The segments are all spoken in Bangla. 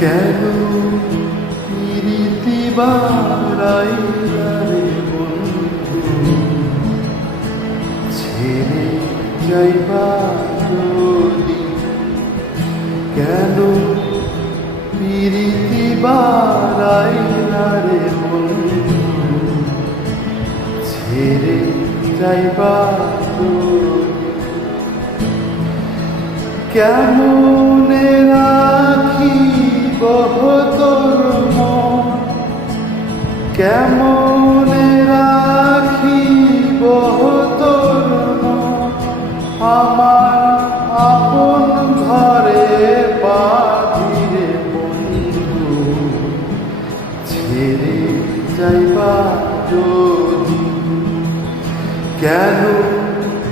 কেন প্রীতি বাড়াই ছেড়ে যাইবা কেন প্রীতি বাড়াই রে ছেড়ে যাইবা কেমনে রাখি তোর মন কেমনে মন আমার আপন ঘরে বাঁধিরে বন্ধু। ছেড়ে যাইবা যদি কেন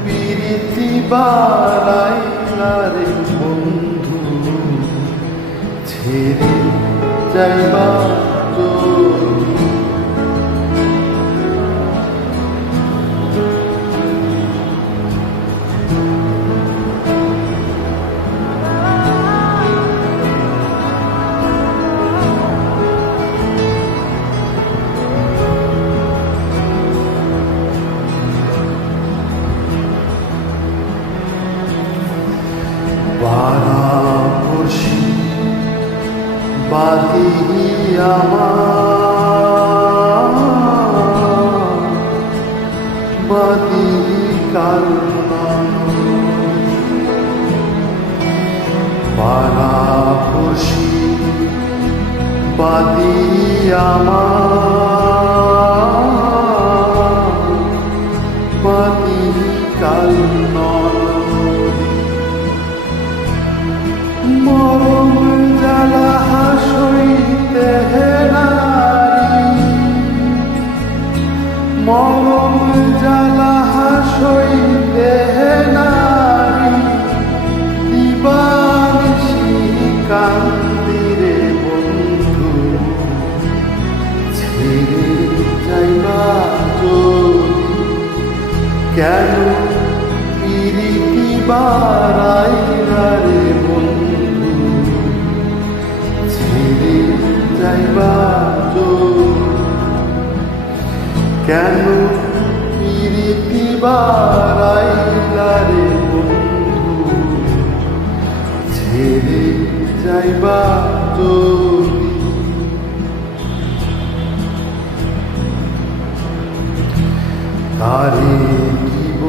প্রীতি বাড়াই ছেড়ে যাইবা যদি বারাণসী বাদি আমার বাদি কালমান বারাণসী বাদি আমার। কেন পিরিতি বাড়াই রে বন্ধু? ছেড়ে যাইবা কেন পিরিতি বাড়াই রে বন্ধু? ছেড়ে যাইবা তারে কি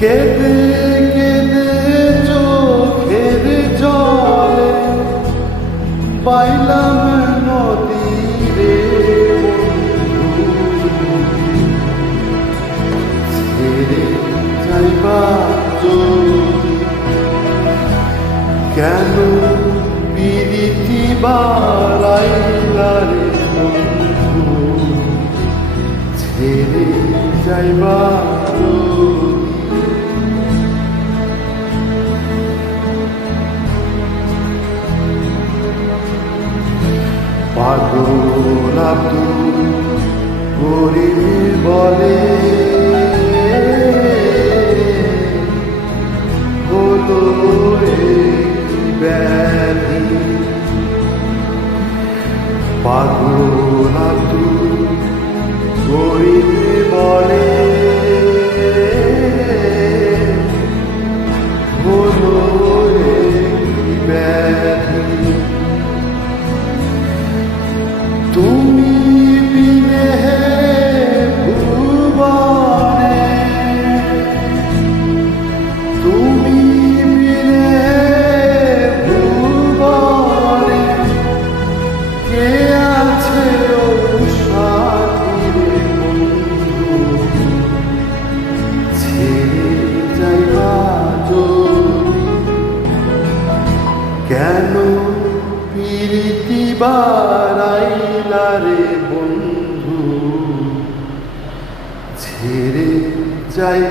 কেঁদে কেঁদে চোখের জলে পাইলাম নদীরে ছেড়ে যাইবা কেন পিরিতি বাড়াইলা আব্দুল বলে যদি